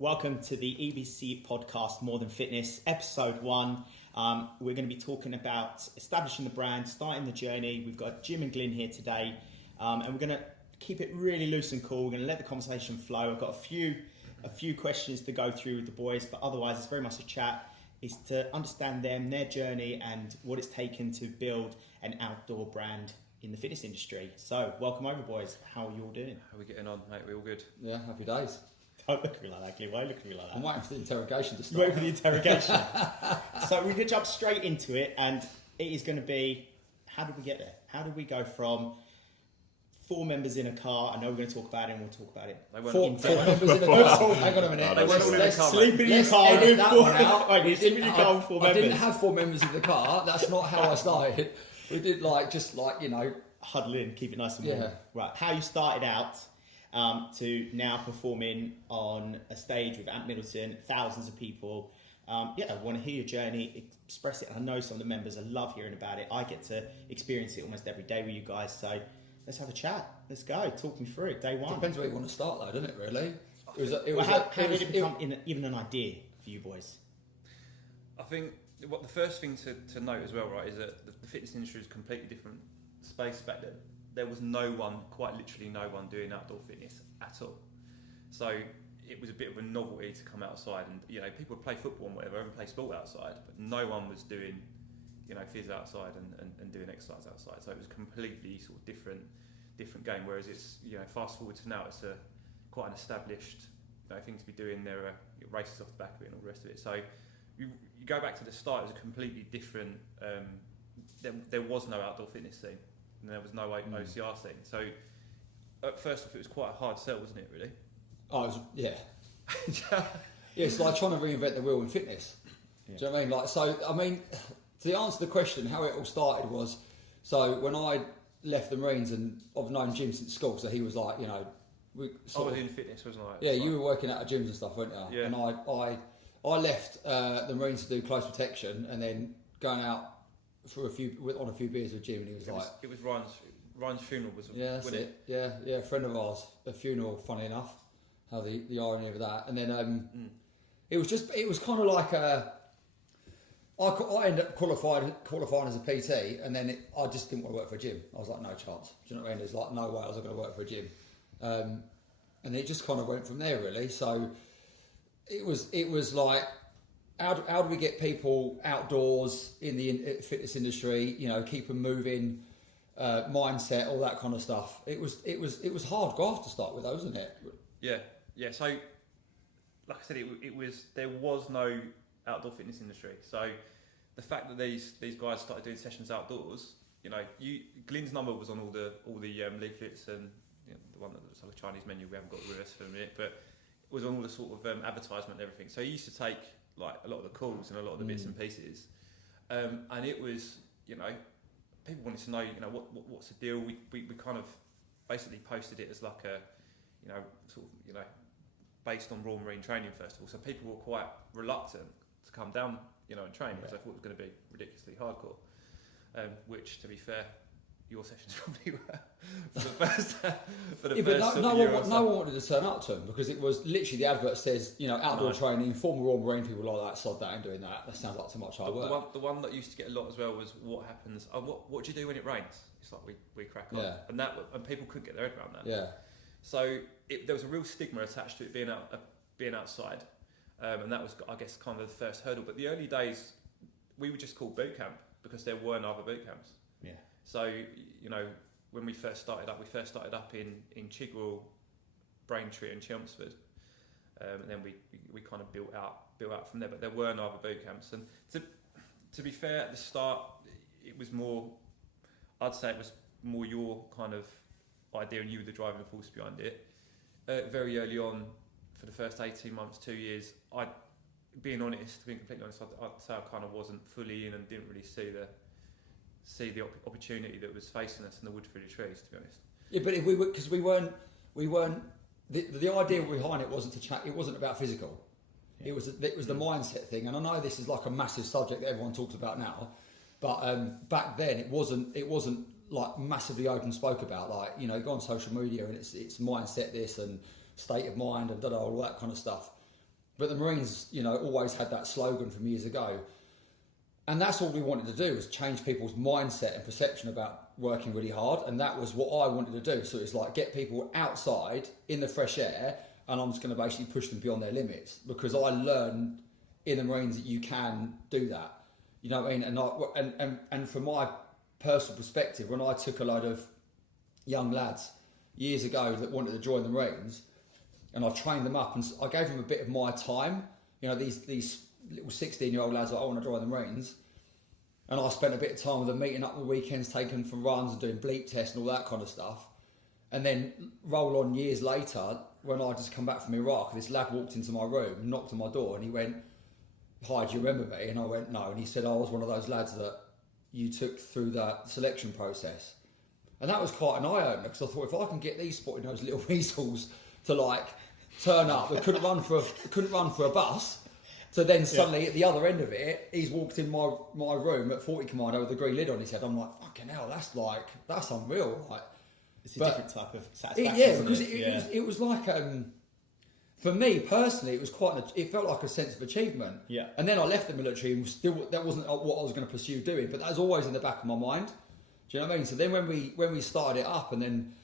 Welcome to the EBC Podcast More Than Fitness, Episode 1. We're going to be talking about establishing the brand, starting the journey. We've got Jim and Glynn here today, and we're going to keep it really loose and cool. We're going to let the conversation flow. I've got a few questions to go through with the boys, but otherwise it's very much a chat. Is to understand them, their journey, and what it's taken to build an outdoor brand in the fitness industry. So, welcome over, boys. How are you all doing? How are we getting on, mate? We all good? Yeah, happy days. Don't look at me like that, Glynn. Why look at me like that? I'm waiting for the interrogation to start. Waiting for the interrogation. So we're going to jump straight into it, and it is going to be, how did we get there? How did we go from 4 members in a car? I know we're going to talk about it, and we'll talk about it. Four members in a car. Hang on a minute. They weren't all in the car. Sleeping in your car with 4 sleeping in your car with 4 members. I didn't have 4 members in the car. That's not how I started. We did huddle in, keep it nice and warm. Yeah. Right, how you started out to now performing on a stage with Ant Middleton, thousands of people. I want to hear your journey, express it. I know some of the members, I love hearing about it. I get to experience it almost every day with you guys. So let's have a chat. Let's go. Talk me through it. Day one. Depends where you want to start, though, doesn't it? Really. How did it become even an idea for you boys? I think what the first thing to note as well, right, is that the fitness industry is a completely different space back then. There was quite literally no one doing outdoor fitness at all. So it was a bit of a novelty to come outside, and people would play football and whatever and play sport outside, but no one was doing phys outside and doing exercise outside. So it was completely sort of different game. Whereas it's fast forward to now, it's quite an established thing to be doing. There are races off the back of it and all the rest of it. So you go back to the start, it was a completely different. There was no outdoor fitness scene. And there was no OCR scene. So at first off, it was quite a hard sell, wasn't it, really? Yeah, it's like trying to reinvent the wheel in fitness. Yeah. Do you know what I mean? To answer the question, how it all started was, so when I left the Marines, and I've known Jim since school, so he was like, I was in fitness, wasn't I? Yeah, you were working out of gyms and stuff, weren't you? Yeah. And I left the Marines to do close protection, and then going out for on a few beers with Jim, and he was like... It was Ryan's funeral, wasn't it? Yeah, a friend of ours, a funeral, funny enough, how the irony of that. And then it was kind of like I ended up qualifying as a PT, and then I just didn't want to work for a gym. I was like, no chance. Do you know what I mean? There's like no way I was going to work for a gym. And it just kind of went from there, really. So it was like, how do we get people outdoors in the fitness industry? Keep them moving, mindset, all that kind of stuff. It was hard graft to start with, though, wasn't it? Yeah. So, like I said, there was no outdoor fitness industry. So, the fact that these guys started doing sessions outdoors, Glynn's number was on all the leaflets, and the one that looks like a Chinese menu we haven't got with us for a minute, but it was on all the sort of advertisement and everything. So he used to take like a lot of the calls and a lot of the bits and pieces, and it was people wanted to know what's the deal. We kind of basically posted it as like a based on Royal Marine Training Festival, so people were quite reluctant to come down and train because they thought it was going to be ridiculously hardcore, which, to be fair, your sessions probably were for the first no one wanted to turn up to them, because it was literally, the advert says outdoor training, former Royal Marine, people like that, sod that and doing that sounds like too much hard work. The one that used to get a lot as well was, what happens, what do you do when it rains? It's like we crack on, and people couldn't get their head around that. Yeah. So there was a real stigma attached to it being outside, and that was, I guess, kind of the first hurdle. But the early days, we were just called boot camp because there were no other boot camps. Yeah. So when we first started up in Chigwell, Braintree, and Chelmsford, and then we kind of built out from there. But there were no other boot camps. And to be fair, at the start, it was more. I'd say it was more your kind of idea, and you were the driving force behind it. Very early on, for the first 18 months, 2 years, being completely honest, I'd say I kind of wasn't fully in and didn't really see the opportunity that was facing us in the wood through the trees, to be honest. Yeah, but if we weren't. The idea behind it wasn't to chat. It wasn't about physical. Yeah. It was the mindset thing, and I know this is like a massive subject that everyone talks about now, but back then it wasn't like massively open spoke about. Like, you know, go on social media and it's mindset this and state of mind and all that kind of stuff. But the Marines, you know, always had that slogan from years ago. And that's all we wanted to do, was change people's mindset and perception about working really hard. And that was what I wanted to do. So it's like, get people outside in the fresh air, and I'm just going to basically push them beyond their limits, because I learned in the Marines that you can do that. You know what I mean? And from my personal perspective, when I took a load of young lads years ago that wanted to join the Marines, and I trained them up and I gave them a bit of my time, you know, these little 16-year-old lads that I want to join the Marines, and I spent a bit of time with them, meeting up the weekends, taking them for runs and doing bleep tests and all that kind of stuff. And then roll on years later, when I just come back from Iraq, this lad walked into my room, knocked on my door, and he went, "Hi, do you remember me?" And I went, "No." And he said, "I was one of those lads that you took through that selection process." And that was quite an eye-opener, because I thought, if I can get these spotting those little weasels to like turn up, they couldn't run for a bus, so then suddenly at the other end of it, he's walked in my room at 40 Commando with the green lid on his head. I'm like, fucking hell, that's unreal. Like, it's a different type of satisfaction. Because it was like, for me personally, it was it felt like a sense of achievement. Yeah. And then I left the military, and still that wasn't what I was going to pursue doing, but that was always in the back of my mind. Do you know what I mean? So then when we started it up, and then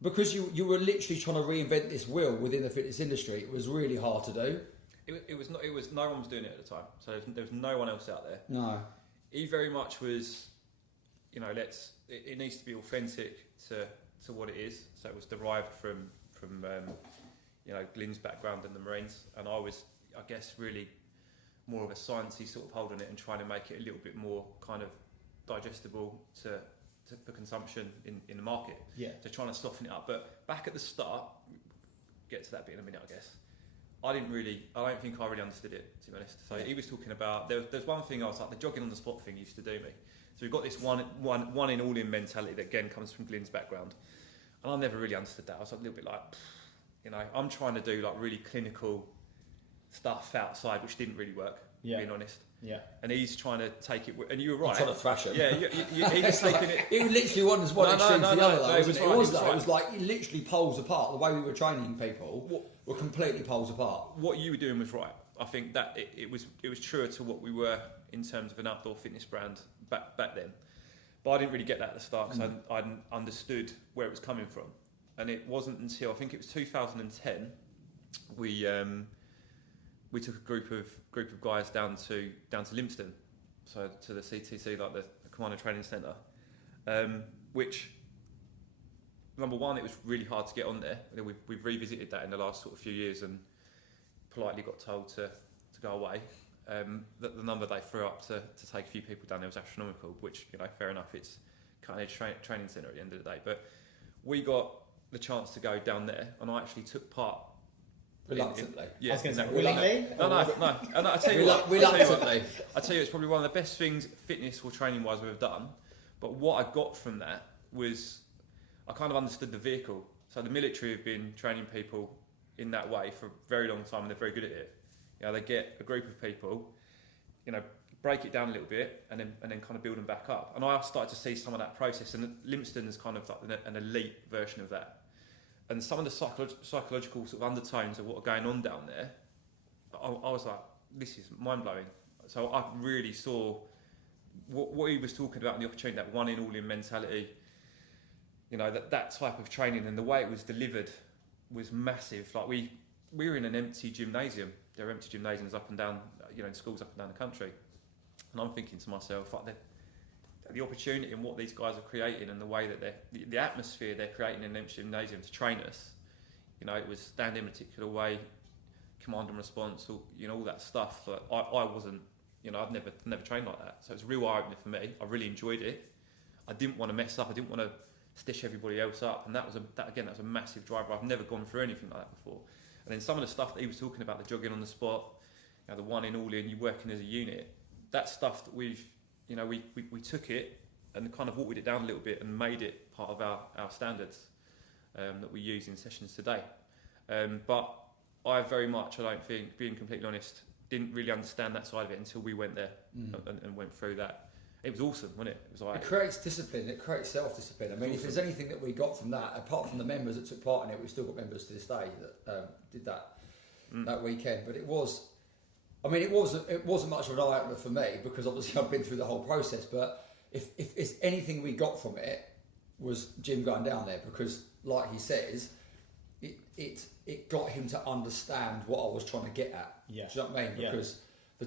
because you were literally trying to reinvent this wheel within the fitness industry, it was really hard to do. It was no one was doing it at the time, so there was no one else out there. No. He very much was, you know, it needs to be authentic to what it is. So it was derived from you know, Glynn's background in the Marines, and I was, I guess, really more of a sciencey sort of hold on it and trying to make it a little bit more kind of digestible for consumption in the market. Yeah. So trying to soften it up. But back at the start, get to that bit in a minute, I guess. I don't think I really understood it, to be honest. So he was talking about, there's one thing I was like, the jogging on the spot thing used to do me. So we've got this one in all in mentality that again comes from Glynn's background. And I never really understood that. I was like a little bit like, you know, I'm trying to do like really clinical stuff outside, which didn't really work, being honest. Yeah. And he's trying to take it, and you were right. I'm trying to thrash him. Yeah, he was taking it. It literally wasn't one extreme to the other, though. It was like literally poles apart. The way we were training people were completely poles apart. What you were doing was right. I think that it was truer to what we were in terms of an outdoor fitness brand back then. But I didn't really get that at the start, because I hadn't understood where it was coming from. And it wasn't until I think it was 2010 we took a group of guys down to Lympstone, so to the CTC, like the Commander Training Centre, which, number one, it was really hard to get on there. We've revisited that in the last sort of few years and politely got told to go away. That the number they threw up to take a few people down there was astronomical, which, you know, fair enough, it's cutting edge training centre at the end of the day. But we got the chance to go down there, and I actually took part. Reluctantly. I was going to say, willingly? No. And I tell you what, reluctantly. I tell you, it's probably one of the best things fitness or training wise we've done. But what I got from that was I kind of understood the vehicle. So the military have been training people in that way for a very long time, and they're very good at it. You know, they get a group of people, you know, break it down a little bit, and then kind of build them back up. And I started to see some of that process, and Lympstone is kind of like an elite version of that. And some of the psychological sort of undertones of what are going on down there, I was like, this is mind-blowing. So I really saw what he was talking about, and the opportunity, that one in all in mentality, you know, that type of training, and the way it was delivered was massive. Like we were in an empty gymnasium. There are empty gymnasiums up and down, you know, in schools up and down the country. And I'm thinking to myself, like, the opportunity and what these guys are creating, and the way that the atmosphere they're creating in an empty gymnasium to train us, you know, it was stand in a particular way, command and response, you know, all that stuff. But I wasn't, you know, I'd never trained like that. So it was a real eye-opener for me. I really enjoyed it. I didn't want to mess up. I didn't want to stitch everybody else up. And that was a massive driver. I've never gone through anything like that before. And then some of the stuff that he was talking about, the jogging on the spot, you know, the one in all in, you working as a unit, that stuff that we took it and kind of watered it down a little bit and made it part of our standards that we use in sessions today. But I very much, I don't think, being completely honest, didn't really understand that side of it until we went there and went through that. It was awesome, wasn't it? It was like, it creates discipline, it creates self-discipline. I mean, if there's anything that we got from that, apart from the members that took part in it, we've still got members to this day that did that. that weekend. But it wasn't much of an eye-opener for me, because obviously I've been through the whole process. But if it's anything we got from it was Jim going down there, because like he says, it got him to understand what I was trying to get at. Yeah. Do you know what I mean? Because the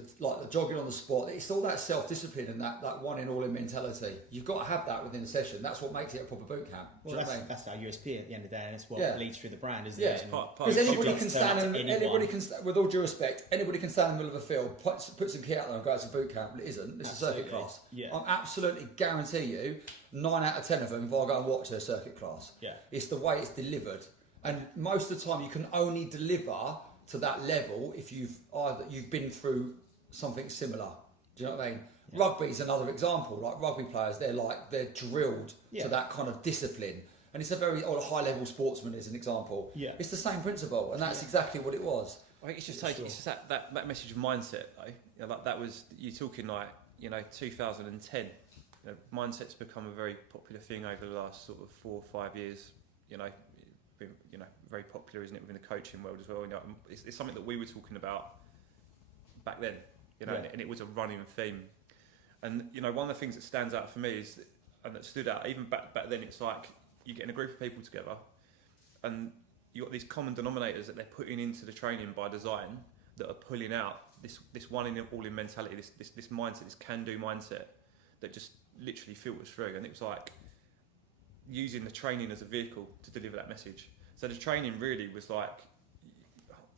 jogging on the spot, it's all that self-discipline and that one in all in mentality. You've got to have that within the session. That's what makes it a proper boot camp. Well, that's our USP at the end of the day, and it's what leads through the brand, isn't it? Yeah, because anybody can stand with all due respect, anybody can stand in the middle of a field, put some kit out there and go, it's a boot camp. It isn't. It's a circuit class. Yeah. I absolutely guarantee you, 9 out of 10 of them, if I go and watch a circuit class, it's the way it's delivered. And most of the time, you can only deliver to that level if you've been through something similar. Do you know what I mean? Yeah. Rugby is another example. Like rugby players, they're drilled to that kind of discipline, and it's a high level sportsman is an example. Yeah, it's the same principle, and that's exactly what it was. I think it's just that message of mindset, though. That was, you're talking 2010. Mindset's become a very popular thing over the last sort of 4 or 5 years. Been very popular, isn't it, within the coaching world as well? It's something that we were talking about back then. And it was a running theme. And one of the things that stands out for me is, and that stood out even back then, it's like you're getting a group of people together, and you've got these common denominators that they're putting into the training by design that are pulling out this one in all in mentality, this mindset, this can-do mindset that just literally filters through. And it was like using the training as a vehicle to deliver that message. So the training really was like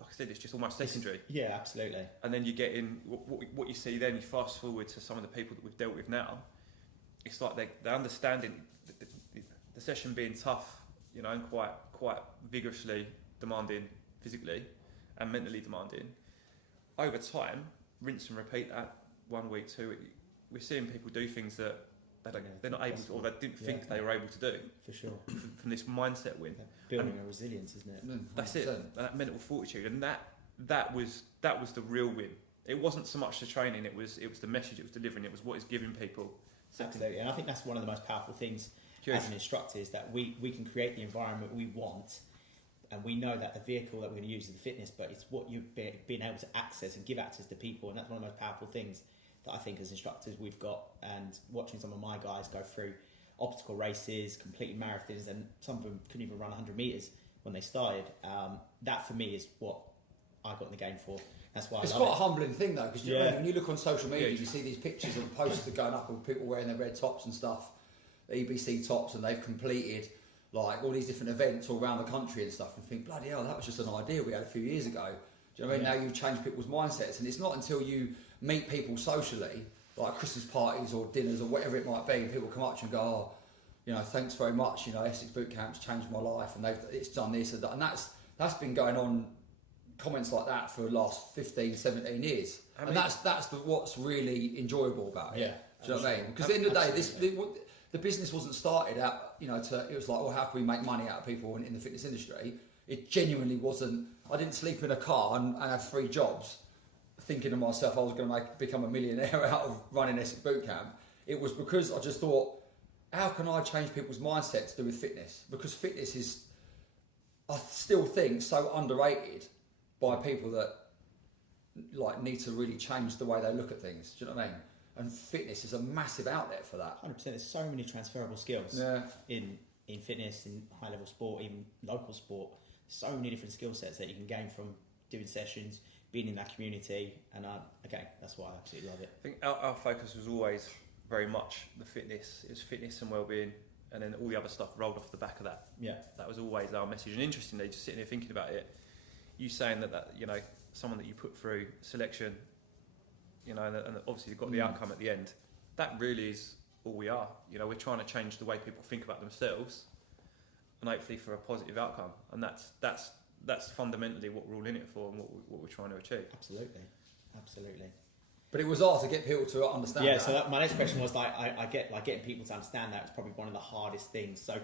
I said, it's just almost secondary. Yeah, absolutely. And then you get in what you see then. You fast forward to some of the people that we've dealt with now. It's like they're understanding the session being tough, and quite vigorously demanding physically and mentally demanding. Over time, rinse and repeat that 1 week, 2 weeks. We're seeing people do things that they're not able to, or they didn't think they were able to do. For sure. From this mindset win. Building a resilience, isn't it? That's it. That mental fortitude, and that was the real win. It wasn't so much the training; it was the message it was delivering. It was what it's giving people. Absolutely, and I think that's one of the most powerful things as an instructor is that we can create the environment we want, and we know that the vehicle that we're going to use is the fitness, but it's what you've been able to access and give access to people, and that's one of the most powerful things that I think as instructors we've got. And watching some of my guys go through obstacle races, completing marathons, and some of them couldn't even run 100 metres when they started. That for me is what I got in the game for. That's why it's I love quite a humbling thing though, because when you look on social media, you see these pictures and posts going up of people wearing their red tops and stuff, the EBC tops, and they've completed like all these different events all around the country and stuff, and think, bloody hell, that was just an idea we had a few years ago. Do you know what I mean? Now you've changed people's mindsets, and it's not until you meet people socially, like Christmas parties or dinners or whatever it might be, and people come up to you and go, thanks very much, Essex Boot Camp's changed my life, and it's done this and that, and that's been going on, comments like that for the last 15, 17 years. And that's what's really enjoyable about it. Yeah. Do you know what I mean? Because at the end of the day, the business wasn't started out, it was like, well, how can we make money out of people in the fitness industry? It genuinely wasn't. I didn't sleep in a car and have 3 jobs thinking to myself I was going to become a millionaire out of running Essex Boot Camp. It was because I just thought, how can I change people's mindset to do with fitness? Because fitness is, I still think, so underrated by people that need to really change the way they look at things. Do you know what I mean? And fitness is a massive outlet for that. 100%. There's so many transferable skills in fitness, in high level sport, even local sport. So many different skill sets that you can gain from doing sessions, being in that community, and that's why I absolutely love it. I think our focus was always very much the fitness. It was fitness and well-being, and then all the other stuff rolled off the back of that. Yeah, that was always our message. And interestingly, just sitting here thinking about it, you saying that someone that you put through selection, and obviously you've got the outcome at the end. That really is all we are. We're trying to change the way people think about themselves, and hopefully for a positive outcome. And that's fundamentally what we're all in it for, and what we're trying to achieve. Absolutely. But it was hard to get people to understand. Yeah. So my next question was I get getting people to understand that was probably one of the hardest things. So,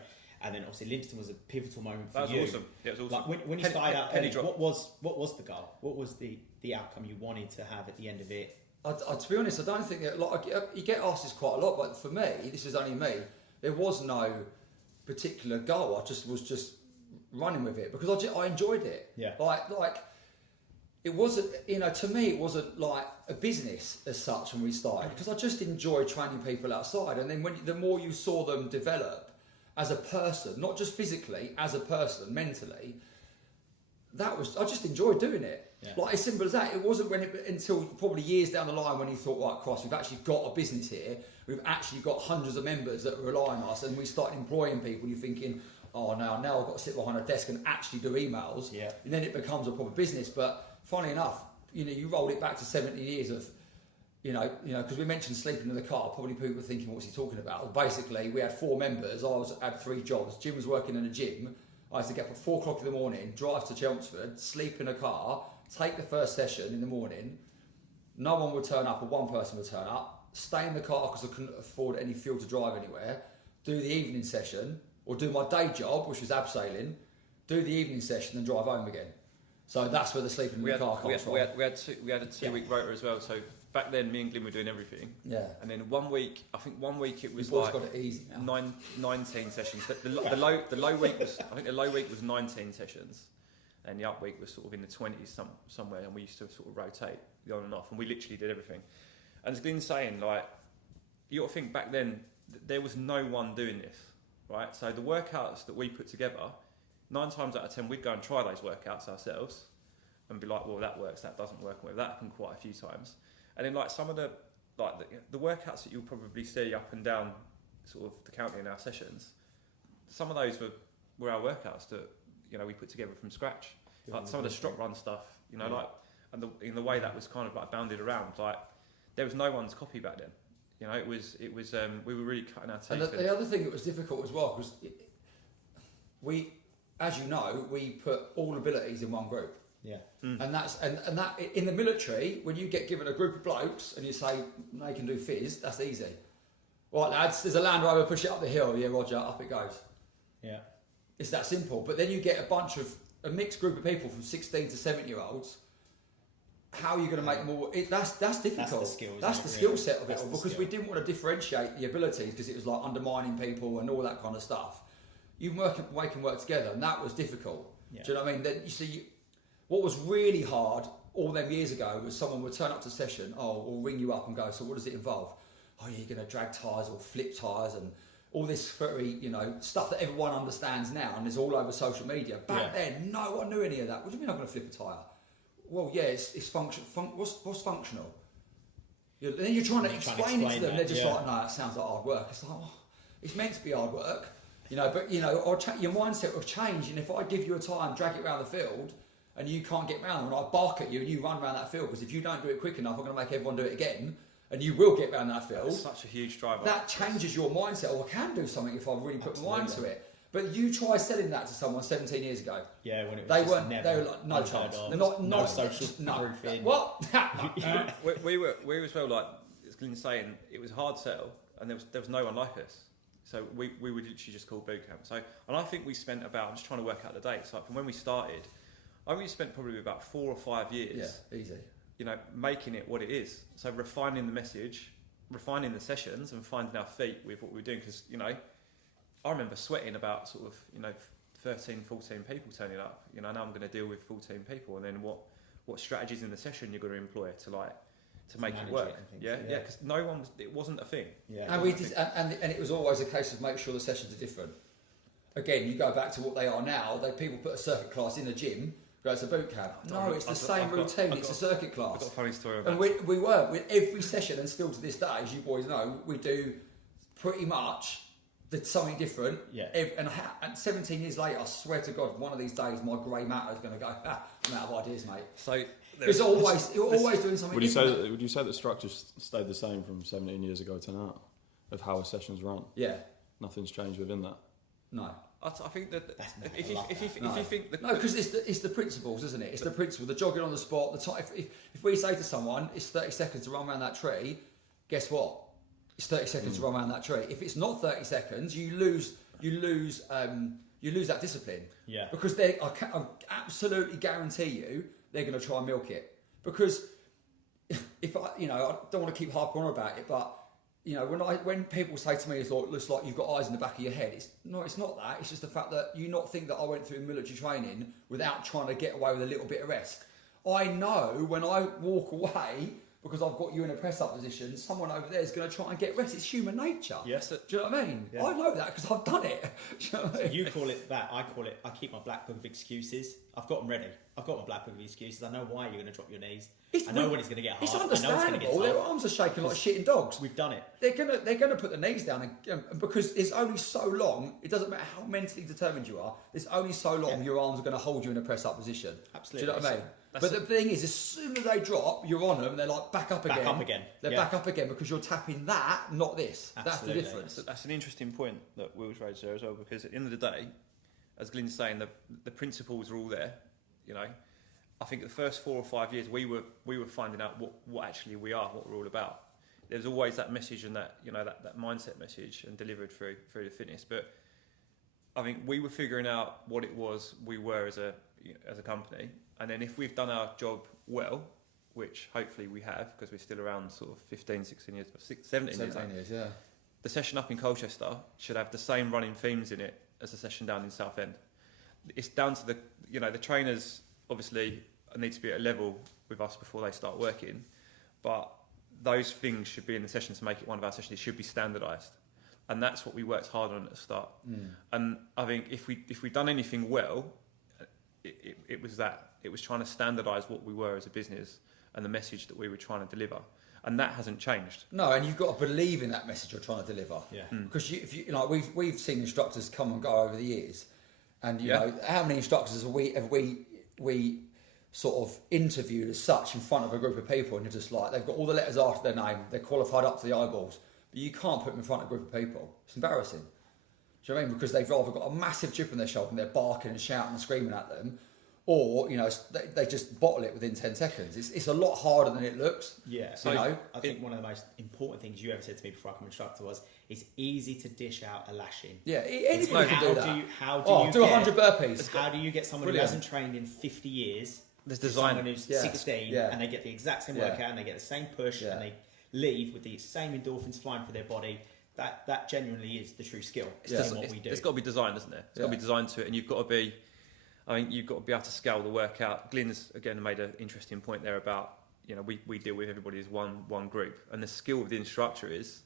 and then obviously Lympstone was a pivotal moment for you. That was awesome. Yeah, it was awesome. When you started out, what was the goal? What was the outcome you wanted to have at the end of it? To be honest, I don't think that, you get asked this quite a lot, but for me, this is only me. There was no particular goal. I was just running with it because I enjoyed it. Yeah. Like it wasn't, to me, it wasn't like a business as such when we started, because I just enjoyed training people outside. And then the more you saw them develop as a person, not just physically, as a person, mentally, I just enjoyed doing it. Yeah. Like, as simple as that. It wasn't until probably years down the line when you thought, right, Christ, we've actually got a business here. We've actually got hundreds of members that rely on us, and we start employing people. You're thinking, oh, now I've got to sit behind a desk and actually do emails. Yeah. And then it becomes a proper business. But funnily enough, you roll it back to 17 years of, because we mentioned sleeping in the car. Probably people were thinking, what's he talking about? Basically, we had 4 members. I had 3 jobs. Jim was working in a gym. I used to get up at 4 o'clock in the morning, drive to Chelmsford, sleep in a car, take the first session in the morning. No one would turn up, or one person would turn up. Stay in the car because I couldn't afford any fuel to drive anywhere. Do the evening session, or do my day job, which was abseiling. Do the evening session and drive home again. So that's where the sleeping in the car comes from. We had a 2-week rota as well. So back then, me and Glynn were doing everything. Yeah. And then one week it was You've got it easy now. 19 sessions. The low week was, I think the low week was 19 sessions, and the up week was sort of in the 20s somewhere. And we used to sort of rotate on and off, and we literally did everything. And as Glynn's saying, like, you got to think back then there was no one doing this, right? So the workouts that we put together, 9 times out of 10 we'd go and try those workouts ourselves, and be like, well, that works, that doesn't work. Well, that happened quite a few times. And then like some of the workouts that you'll probably see up and down sort of the county in our sessions, some of those were our workouts that we put together from scratch. Like some of the strop run stuff, like, and in the way that was kind of like bounded around, like there was no one's copy back then. It was we were really cutting our teeth. And the other thing that was difficult as well, because we, as you know, we put all abilities in one group. Yeah. And that in the military, when you get given a group of blokes and you say they can do fizz, that's easy. Right, lads, there's a Land Rover, push it up the hill. Yeah, Roger, up it goes. Yeah. It's that simple. But then you get a mixed group of people from 16 to 7-year-olds. How are you going to make them all? That's difficult. That's the skill set of it all, because we didn't want to differentiate the abilities, because it was like undermining people and all that kind of stuff. You can work together, and that was difficult. Yeah. Do you know what I mean? Then you see. What was really hard all them years ago was someone would turn up to session, or ring you up and go, so what does it involve? Oh, yeah, you're going to drag tyres or flip tyres and all this very, stuff that everyone understands now, and is all over social media. Back then, no one knew any of that. What do you mean I'm going to flip a tyre? Well, yeah, it's function. What's functional? And then you're trying to explain it to them. They're just like, no, that sounds like hard work. It's like, it's meant to be hard work, but your mindset will change. And if I give you a tyre and drag it around the field, and you can't get round them, and I bark at you and you run around that field, because if you don't do it quick enough, I'm going to make everyone do it again, and you will get round that field. That's such a huge driver. That changes your mindset. I can do something if I really put my mind to it. But you try selling that to someone 17 years ago. Yeah, when it was they were like, no chance. No social proofing. What? we were as well, like as Glynn's saying, it was a hard sell, and there was no one like us. So we would literally just call boot camp. So, and I think we spent I'm just trying to work out the dates. Like from when we started, I think we spent probably about 4 or 5 years. Yeah, easy. Making it what it is. So refining the message, refining the sessions, and finding our feet with what we were doing. Because I remember sweating about sort of 13, 14 people turning up. Now I'm going to deal with 14 people, and then what strategies in the session you're going to employ to make it work. Yeah, because it wasn't a thing. Yeah, and it was always a case of make sure the sessions are different. Again, you go back to what they are now. People put a circuit class in a gym. Go to boot camp. No, it's the same routine. It's a circuit class. I've got a funny story on that. And we were with every session, and still to this day, as you boys know, we do pretty much something different. Yeah. And 17 years later, I swear to God, one of these days, my grey matter is going to go. I'm out of ideas, mate. So you're always doing something. Would you say the structure stayed the same from 17 years ago to now, of how a session's run? Yeah. Nothing's changed within that. No. I think that if you think because it's the principles, isn't it? It's the principle, the jogging on the spot. The time. If we say to someone, it's 30 seconds to run around that tree, guess what? It's 30 seconds to run around that tree. If it's not 30 seconds, you lose that discipline. Yeah. Because I absolutely guarantee you they're going to try and milk it. Because if I don't want to keep harping on about it, but. When people say to me, it looks like you've got eyes in the back of your head. It's not that. It's just the fact that you not think that I went through military training without trying to get away with a little bit of rest. I know when I walk away, because I've got you in a press-up position, someone over there is going to try and get rest. It's human nature. Yes. Do you know what I mean? Yeah. I know that because I've done it. Do you know what I mean? You call it that, I call it, I keep my black book of excuses. I've got them ready. I've got my black book of excuses. I know why you're going to drop your knees. I know when it's going to get hard. It's I know it's going to get understandable. Their tough. arms are shaking like shitting dogs. We've done it. They're gonna put the knees down, and because it's only so long. It doesn't matter how mentally determined you are. There's only so long your arms are going to hold you in a press-up position. Absolutely. Do you know what I mean? But the thing is, as soon as they drop, you're on them. They're like back up again. Back up again. They're back up again because you're tapping that, not this. Absolutely. That's the difference. That's an interesting point that Will's raised there as well, because at the end of the day, as Glynn's saying, the principles are all there. You know, I think the first 4 or 5 years we were finding out what actually we are, what we're all about. There's always that message and that that mindset message and delivered through the fitness. But I think we were figuring out what it was we were as a company, and then if we've done our job well, which hopefully we have, because we're still around sort of 15, 16 years, 17 years. 17 years, yeah. The session up in Colchester should have the same running themes in it as the session down in Southend. It's down to the trainers obviously need to be at a level with us before they start working, but those things should be in the session to make it one of our sessions. It should be standardised, and that's what we worked hard on at the start. And I think if we've done anything well, it was that. It was trying to standardise what we were as a business and the message that we were trying to deliver, and that hasn't changed. No, and you've got to believe in that message you're trying to deliver. Yeah. Because we've seen instructors come and go over the years, and you know how many instructors have we sort of interviewed as such in front of a group of people, and you're just like, they've got all the letters after their name, they're qualified up to the eyeballs, but you can't put them in front of a group of people. It's embarrassing. Do you know what I mean? Because they've either got a massive chip on their shoulder and they're barking and shouting and screaming at them, or they just bottle it within 10 seconds. It's a lot harder than it looks. Yeah. So I think one of the most important things you ever said to me before I became an instructor was, it's easy to dish out a lashing. Yeah, anybody can do that. How do you do 100 burpees. How do you get someone Brilliant. who hasn't trained in 50 years? There's design. Someone who's 16 Yeah. and they get the exact same workout and they get the same push and they leave with the same endorphins flying through their body. That genuinely is the true skill in what we do. It's got to be designed, isn't it? It's got to be designed to it, and you've got to be. I think you've got to be able to scale the workout. Glynn's again made an interesting point there about we deal with everybody as one group, and the skill of the instructor is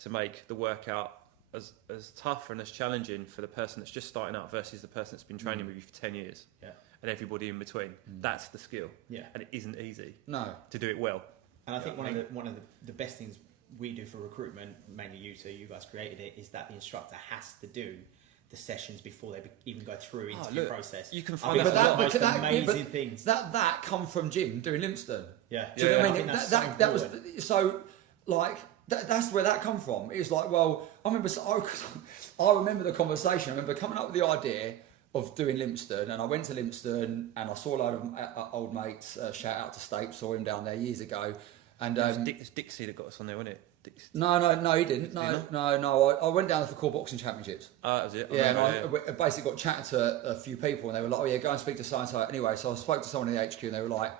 to make the workout as tough and as challenging for the person that's just starting out versus the person that's been training with you for 10 years. Yeah. And everybody in between. That's the skill. Yeah. And it isn't easy. No. To do it well. And I think one of the best things we do for recruitment, mainly you guys created it, is that the instructor has to do the sessions before they even go through into the process. You can find find one of the most amazing things. That come from Jim doing Lympstone. Yeah. Do you know what I mean? That was so like that's where that come from. It was like, well, I remember the conversation. I remember coming up with the idea of doing Lympstone, and I went to Lympstone and I saw a load of old mates. Shout out to Stape, saw him down there years ago. And it's Dixie that got us on there, wasn't it? No, he didn't. No. I went down there for core boxing championships. That was it. I basically got chatting to a few people, and they were like, "Oh yeah, go and speak to so-and-so." Anyway, so I spoke to someone in the HQ, and they were like,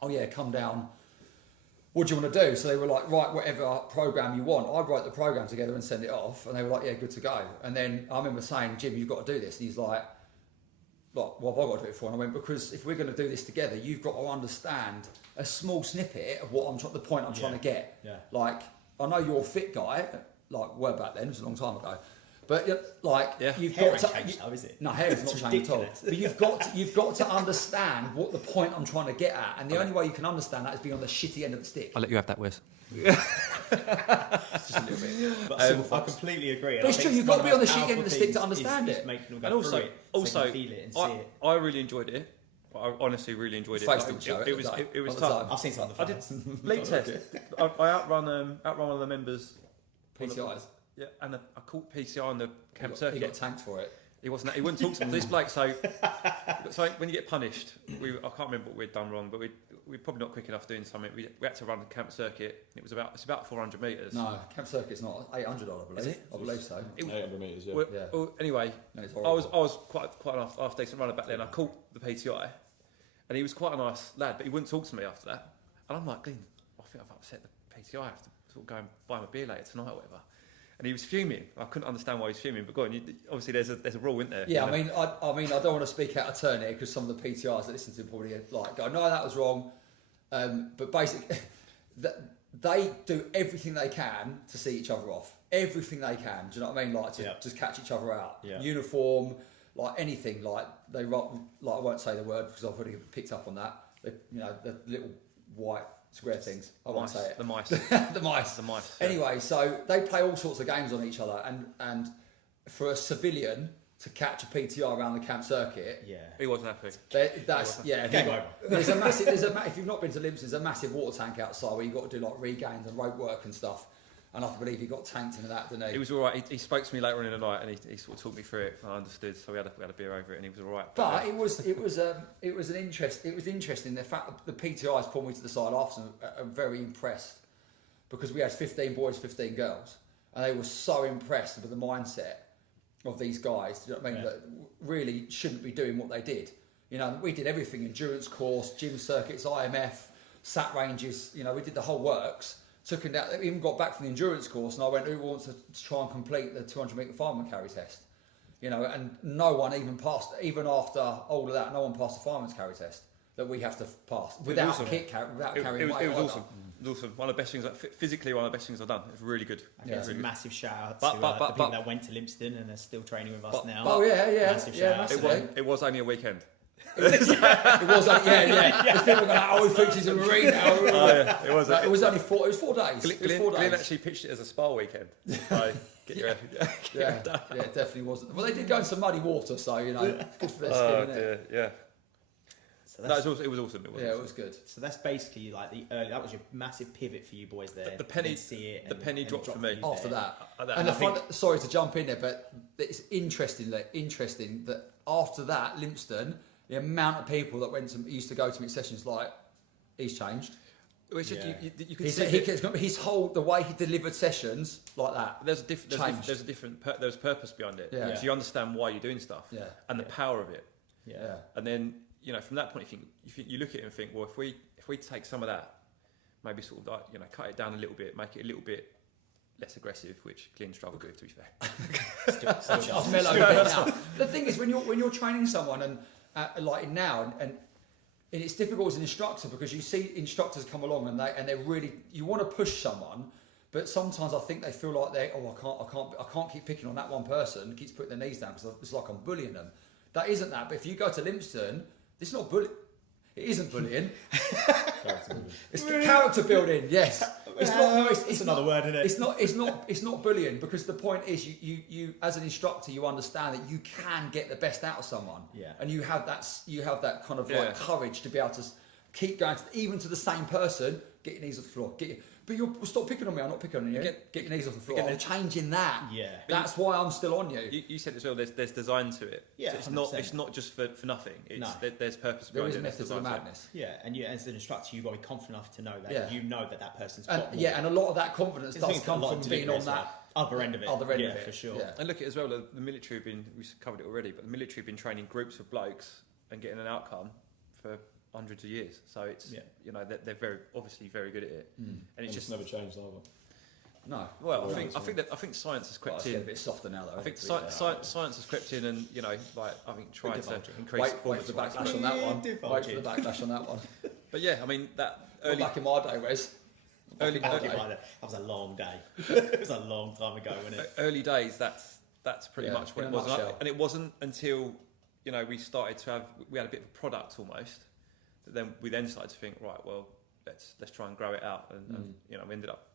"Oh yeah, come down. What do you want to do?" So they were like, "Write whatever program you want." I'd write the program together and send it off, and they were like, "Yeah, good to go." And then I remember saying, "Jim, you've got to do this." And he's like, "What have I got to do it for?" And I went, "Because if we're going to do this together, you've got to understand a small snippet of the point I'm trying to get. Yeah. Like, I know you're a fit guy, like were back then, it was a long time ago. But you've hair got to changed though, is it? No, hair is not changed at all. But you've got to understand what the point I'm trying to get at, and the only way you can understand that is being on the shitty end of the stick. I'll let you have that, Wes. Just a little bit. But I completely agree. But it's true, you've got to be on the shitty end of the stick to understand it. And also, feel it and see it. I really enjoyed it. I honestly really enjoyed it. It was tough. I've seen some of the I did photos. league test. I outrun one of the members. PCIs. Yeah, and I caught PCI on the camp He circuit. got tanked for it. He wasn't. He wouldn't talk to me. This bloke. So when you get punished, I can't remember what we'd done wrong, but we're probably not quick enough doing something. We had to run the camp circuit. And it's about 400 metres. No, camp circuit's not 800 odd, I believe. Is it? I believe so. 800 metres, yeah. Well, anyway, No, it's I horrible. was quite an half decent runner back then. I caught the PTI, and he was quite a nice lad, but he wouldn't talk to me after that. And I'm like, Glynn, I think I've upset the PTI. I have to sort of go and buy him a beer later tonight or whatever. and he was fuming. I couldn't understand why he was fuming, but go on. Obviously, there's a rule, isn't there? Yeah, I mean, I don't want to speak out of turn here because some of the PTRs that listen to probably like go, no, that was wrong. But basically, they do everything they can to see each other off. Everything they can. Do you know what I mean? Like to just catch each other out. Yeah. Uniform, like anything. Like they like I won't say the word because I've already picked up on that. The little white square things. I won't say it. The mice. The mice. The mice. Yeah. Anyway, so they play all sorts of games on each other, and for a civilian to catch a PTR around the camp circuit, He wasn't happy. Game over. There's a if you've not been to Limps, there's a massive water tank outside where you've got to do like regains and rope work and stuff. And I believe he got tanked into that, didn't he? He was all right. He spoke to me later on in the night, and he sort of talked me through it. I understood, so we had a beer over it, and he was all right. But it was interesting. The fact that the PTIs pulled me to the side after and are very impressed because we had 15 boys, 15 girls, and they were so impressed with the mindset of these guys. Do you know what I mean? That really shouldn't be doing what they did. You know, we did everything: endurance course, gym circuits, IMF, sat ranges. You know, we did the whole works. Took him down, even got back from the endurance course, and I went, who wants to try and complete the 200 metre fireman carry test? You know, and no one even passed, even after all of that, no one passed the fireman's carry test that we have to pass without carrying weight. It was awesome. It was awesome. One of the best things, physically, one of the best things I've done. It was really good. It's a massive shout out to the people that went to Limpston and are still training with us now. Oh yeah, Massive shout out. It was only a weekend. It was like, There's people going, oh, he thinks he's a marine now. It was. It was only 4 days. Glynn actually pitched it as a spa weekend. So get your it definitely wasn't. Well, they did go in some muddy water, so you know, good for their skin, isn't it? Yeah. So it was awesome. It was good. So that's basically like the early. That was your massive pivot for you boys there. The penny dropped for me after that. Sorry to jump in there, but it's interesting that after that, Limpston, the amount of people that used to go to me sessions, like he's changed. You can the way he delivered sessions like that. There's purpose behind it. Yeah. So you understand why you're doing stuff. Yeah. And the power of it. Yeah. And then from that point you look at it and think, well, if we take some of that, maybe sort of like cut it down a little bit, make it a little bit less aggressive, which Glynn struggled with, to be fair. I've mellowed a bit now. The thing is, when you're training someone and like now, and it's difficult as an instructor because you see instructors come along and they're really, you want to push someone, but sometimes I think they feel like I can't keep picking on that one person who keeps putting their knees down because it's like I'm bullying them. That isn't that. But if you go to Limpston, it's not bullying. It isn't bullying. It's character building. Yes. It's not. No, it's another word, isn't it? It's not bullying because the point is you as an instructor you understand that you can get the best out of someone. Yeah. And you have that kind of like courage to be able to keep going even to the same person. Get your knees off the floor. But you'll stop picking on me. I'm not picking on you. Get your knees off the floor. I'm changing that. Yeah. That's why I'm still on you. You said as well. There's design to it. Yeah. So it's not just for nothing. There's purpose. There is behind it. methods of the madness. Yeah, and you as an instructor, you've got to be confident enough to know that you know that person's got more. And a lot of that confidence does come from being on that other end of it. For sure. Yeah. And look at it as well. The military have been. We covered it already, but the military have been training groups of blokes and getting an outcome for hundreds of years. So it's they're very obviously very good at it, and it's just never changed either. No. Well, I think science has crept in. A bit softer now, though. I think science has crept in, and tried to increase. Wait for the backlash on that one. Wait for the backlash on that one. But yeah, I mean that early. Back in my day, Wes. That was a long day. It was a long time ago, wasn't it? Early days. That's pretty much what it was, and it wasn't until we started to we had a bit of a product almost. But then we started to think, right, well, let's try and grow it out, and we ended up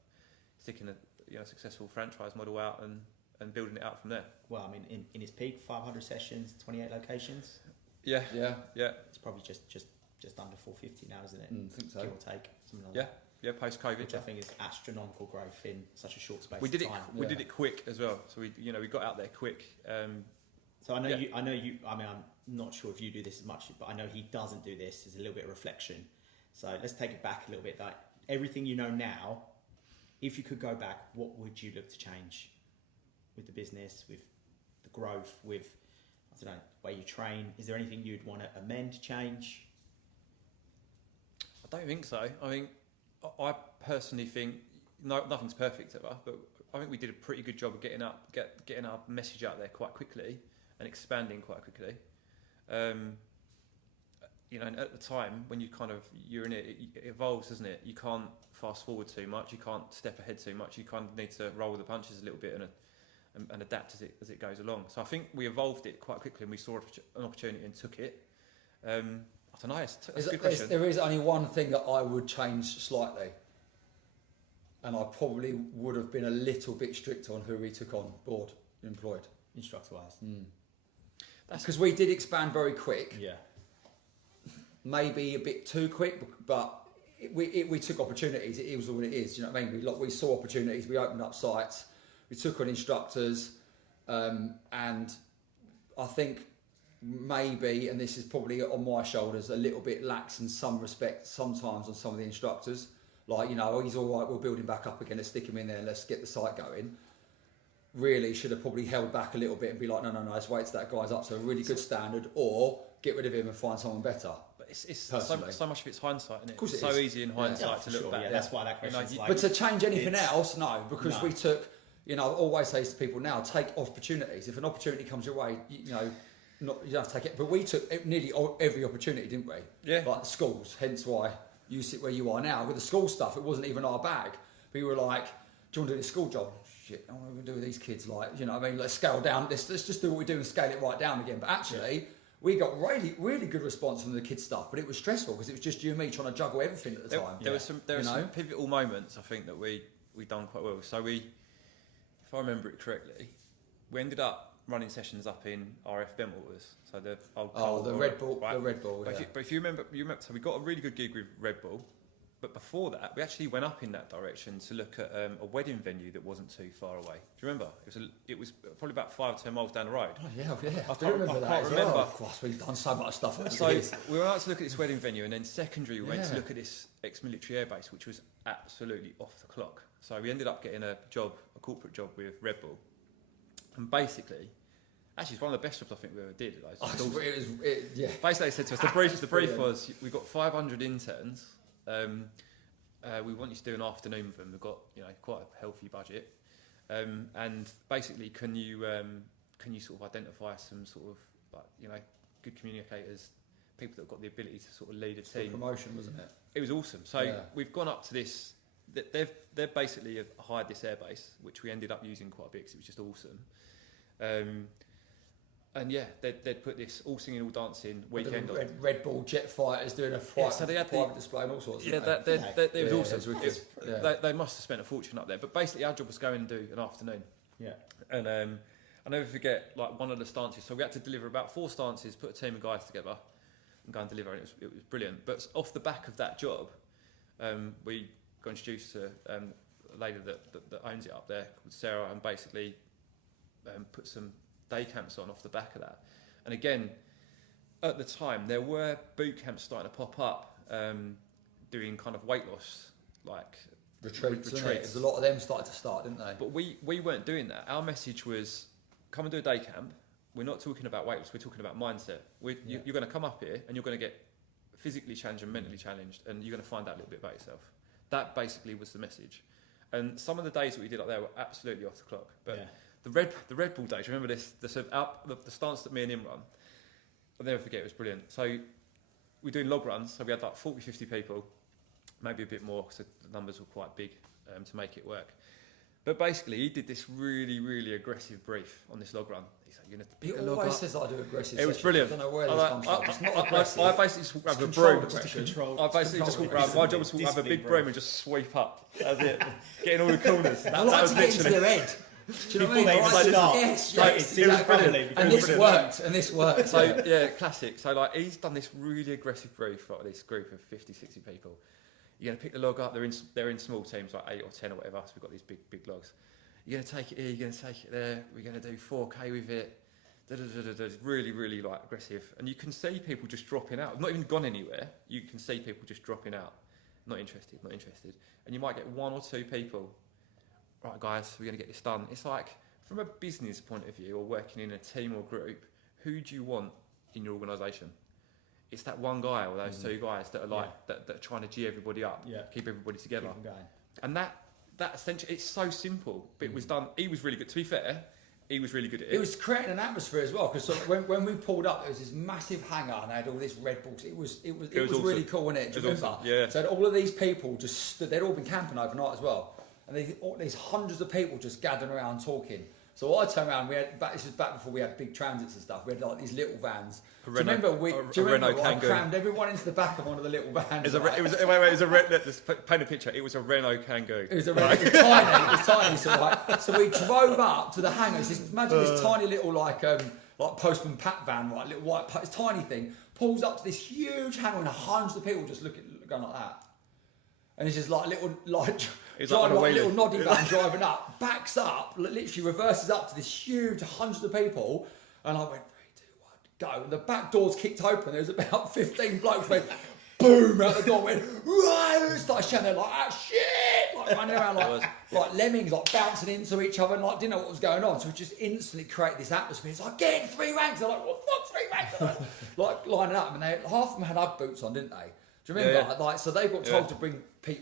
sticking a successful franchise model out and building it out from there. Well, I mean, in its peak, 500 sessions, 28 locations. Yeah. It's probably just under 450 now, isn't it? I think so. Give or take, something like that. Yeah, post-COVID. Which I think is astronomical growth in such a short space of time. We did it quick as well. So we got out there quick. So I know you. I mean, I'm not sure if you do this as much, but I know he doesn't do this. There's a little bit of reflection. So let's take it back a little bit. Like everything you know now, if you could go back, what would you look to change with the business, with the growth, with the way you train? Is there anything you'd want to amend, change? I don't think so. I mean, I personally think nothing's perfect ever, but I think we did a pretty good job of getting our message out there quite quickly and expanding quite quickly. You know, and at the time when you're in it, it evolves, doesn't it? You can't fast forward too much. You can't step ahead too much. You kind of need to roll with the punches a little bit and adapt as it goes along. So I think we evolved it quite quickly, and we saw an opportunity and took it. I don't know. That's a good question. There is only one thing that I would change slightly, and I probably would have been a little bit strict on who we took on board, employed. Instructor-wise. That's because we did expand very quick. Yeah. Maybe a bit too quick, but we took opportunities. It was all it is. You know what I mean? We saw opportunities. We opened up sites. We took on instructors, and I think maybe, and this is probably on my shoulders, a little bit lax in some respect sometimes on some of the instructors. Like, you know, oh, he's all right, we'll build him back up again, let's stick him in there, let's get the site going. Really should have probably held back a little bit and be like, no, let's wait till that guy's up to a really good standard, or get rid of him and find someone better. But it's so much of it's hindsight, isn't it? Of course it's it so is. easy in hindsight to look back. Yeah, that's why that question's like... But to change anything else, no, because we took, you know, I always say to people now, take opportunities. If an opportunity comes your way, you know, you don't have to take it. But we took nearly every opportunity, didn't we? Yeah. Like the schools, hence why you sit where you are now. With the school stuff, it wasn't even our bag. We were like, do you want to do this school job? Shit, what are we going to do with these kids? Like, you know what I mean? Let's scale down. Let's just do what we do and scale it right down again. But actually... We got really, really good response from the kids' stuff, but it was stressful because it was just you and me trying to juggle everything at the time. There were some pivotal moments, I think, that we done quite well. So if I remember it correctly, we ended up running sessions up in RF Bentwaters. So the old the Red Bull, right? The Red Bull. But, yeah. if you remember, so we got a really good gig with Red Bull. But before that, we actually went up in that direction to look at a wedding venue that wasn't too far away. Do you remember? It was probably about 5 or 10 miles down the road. Oh, yeah. I do remember that. Of course, we've done so much stuff. So we went out to look at this wedding venue, and then secondary we went to look at this ex-military airbase, which was absolutely off the clock. So we ended up getting a corporate job with Red Bull, and basically. Actually, it's one of the best jobs I think we ever did. Basically, they said to us, the brief was, we've got 500 interns. We want you to do an afternoon with them. We've got, you know, quite a healthy budget, and basically, can you sort of identify some sort of, like, you know, good communicators, people that have got the ability to sort of lead a team. Promotion, wasn't it? It was awesome. So we've gone up to this. They've basically hired this airbase, which we ended up using quite a bit because it was just awesome. And yeah, they'd put this all singing, all dancing weekend on. Red Bull jet fighters doing a private display and all sorts. Yeah, it was awesome. They must have spent a fortune up there. But basically, our job was go in and do an afternoon. Yeah. And I'll never forget, like, one of the stances. So we had to deliver about 4 stances, put a team of guys together, and go and deliver. And it was brilliant. But off the back of that job, we got introduced to a lady that owns it up there called Sarah, and basically put some day camps on off the back of that. And again, at the time, there were boot camps starting to pop up, doing kind of weight loss, like retreats. Because a lot of them started to start, didn't they? But we weren't doing that. Our message was, come and do a day camp. We're not talking about weight loss, we're talking about mindset. You're going to come up here and you're going to get physically challenged and mentally challenged, and you're going to find out a little bit about yourself. That basically was the message. And some of the days that we did up there were absolutely off the clock. But the Red Bull days, remember this? The stance that me and him run, I'll never forget, it was brilliant. So we're doing log runs, so we had like 40, 50 people, maybe a bit more because the numbers were quite big to make it work. But basically, he did this really, really aggressive brief on this log run. He's like, you're going to pick a log up. He always says I do aggressive. It was brilliant. I don't know where this comes from. It's not aggressive. I basically just walked around with a broom. I basically just walked around. My job was to walk around with a big broom and just sweep up. That's it. Getting all the corners. That was literally. Get into their head. Do you know what I mean? Yes. It was brilliant. And this worked. So yeah, classic. So like, he's done this really aggressive brief, like this group of 50, 60 people. You're going to pick the log up. They're in small teams, like 8 or 10 or whatever. So we've got these big logs. You're going to take it here. You're going to take it there. We're going to do 4K with it. Really, really like aggressive. And you can see people just dropping out. Not even gone anywhere. You can see people just dropping out. Not interested. And you might get 1 or 2 people. Right, guys, we're going to get this done. It's like, from a business point of view, or working in a team or group, who do you want in your organisation? It's that one guy or those 2 guys that are like that are trying to G everybody up, keep everybody together. Keep them going. And that essentially, it's so simple, but it was done. He was really good. To be fair, he was really good at it. It was creating an atmosphere as well, because when we pulled up, there was this massive hangar and they had all this Red Bulls. It was awesome. really cool, wasn't it? Do you remember? Awesome. Yeah. So all of these people just stood. They'd all been camping overnight as well, and these hundreds of people just gathering around talking. So I turned around. This was back before we had big transits and stuff. We had like these little vans. Do you remember I crammed everyone into the back of one of the little vans? It was a let's paint a picture. It was a Renault Kangoo. It was tiny. So we drove up to the hangar. Imagine this tiny little like postman Pat van, right? Little white, this tiny thing pulls up to this huge hangar and hundreds of people just going like that. And it's just like little little noddy van driving up, backs up, literally reverses up to this huge hundreds of people, and I went 3, 2, 1, go. And the back doors kicked open. There was about 15 blokes went boom out the door, went right, started shouting like shit, like running around like lemmings, like bouncing into each other, and like didn't know what was going on. So we just instantly created this atmosphere. It's like get in 3 ranks. They're like, what the fuck, 3 ranks? Like lining up, and half of them had Ugg boots on, didn't they? Do you remember? Yeah. Like, so they got told to bring PT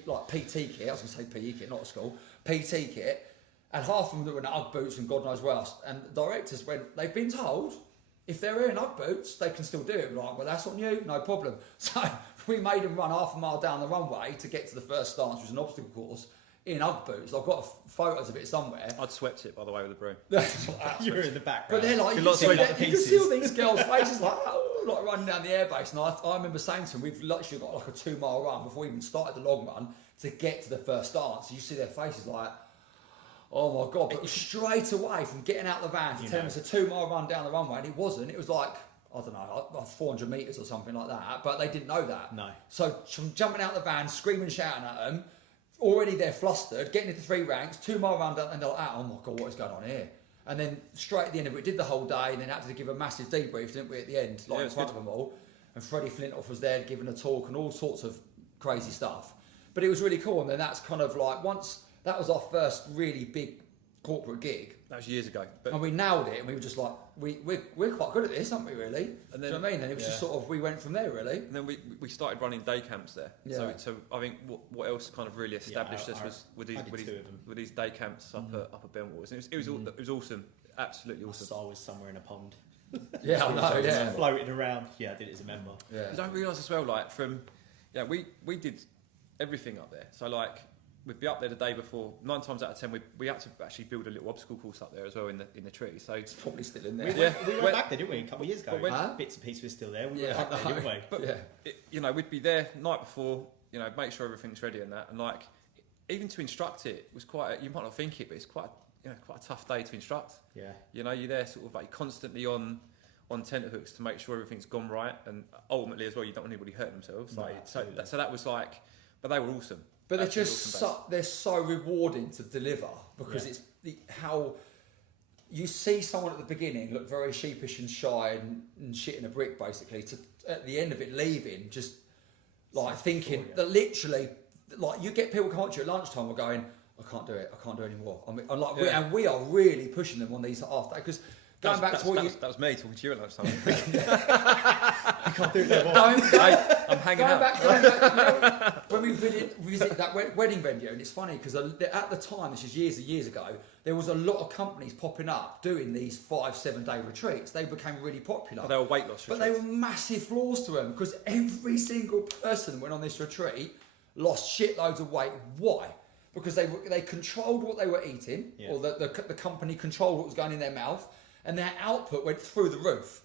kit. I was going to say PE kit, not at school. PT kit, and half of them were in Ugg boots and God knows what else. And the directors went, they've been told if they're wearing Ugg boots, they can still do it. We're like, well, that's on you, no problem. So we made them run half a mile down the runway to get to the first stance, which was an obstacle course, in Ugg boots. I've got photos of it somewhere. I'd swept it, by the way, with a broom. You were in the background. But they're like, you can see all these girls' faces like running down the airbase. And I remember saying to them, we've literally got like a 2 mile run before we even started the long run to get to the first stance. You see their faces like, oh my God. But straight away from getting out the van to tell them it's a 2 mile run down the runway, and it wasn't. It was like, I don't know, like 400 metres or something like that. But they didn't know that. No. So from jumping out the van, screaming, shouting at them, already they're flustered, getting into 3 ranks, 2 mile run down, and they're like, oh my God, what is going on here? And then straight at the end of it, we did the whole day, and then had to give a massive debrief, didn't we, at the end, like in front of them all. And Freddie Flintoff was there giving a talk and all sorts of crazy stuff. But it was really cool, and then that's kind of like, once, that was our first really big corporate gig. That was years ago. And we nailed it, and we were just like, we're quite good at this, aren't we, really? And then, do you know what I mean? And it was just sort of, we went from there, really. And then we started running day camps there. Yeah. So I think what else kind of really established us was with these day camps up at Bentwaters. And it was awesome, absolutely awesome. I was somewhere in a pond. Yeah, I know, yeah. Floating around. Yeah, I did it as a member. Yeah. Because I realised as well, like we did everything up there. So like, we'd be up there the day before. 9 times out of 10, we had to actually build a little obstacle course up there as well in the tree. So It's probably still in there. We went back there, didn't we? A couple of years ago. Bits and pieces were still there. We went back there, didn't we? But we'd be there night before. Make sure everything's ready and that. And like, even to instruct it was quite. You might not think it, but it's quite a tough day to instruct. Yeah. You're there sort of like constantly on tenterhooks to make sure everything's gone right, and ultimately as well, you don't want anybody hurt themselves. No, so that was like, but they were awesome. But they're just they're so rewarding to deliver, because it's how you see someone at the beginning look very sheepish and shy and shitting a brick, basically, to at the end of it leaving just like thinking that literally, like, you get people come up to you at lunchtime and going, I can't do it anymore. And we are really pushing them on these half days, because going back to what that was me talking to you at lunchtime. I can't do that. I'm hanging out. Going back, when we visited that wedding venue, and it's funny because at the time, this is years and years ago, there was a lot of companies popping up doing these 5-7 day retreats. They became really popular. But they were weight loss retreats. But they were massive flaws to them, because every single person went on this retreat lost shitloads of weight. Why? Because they controlled what they were eating, or the company controlled what was going in their mouth, and their output went through the roof.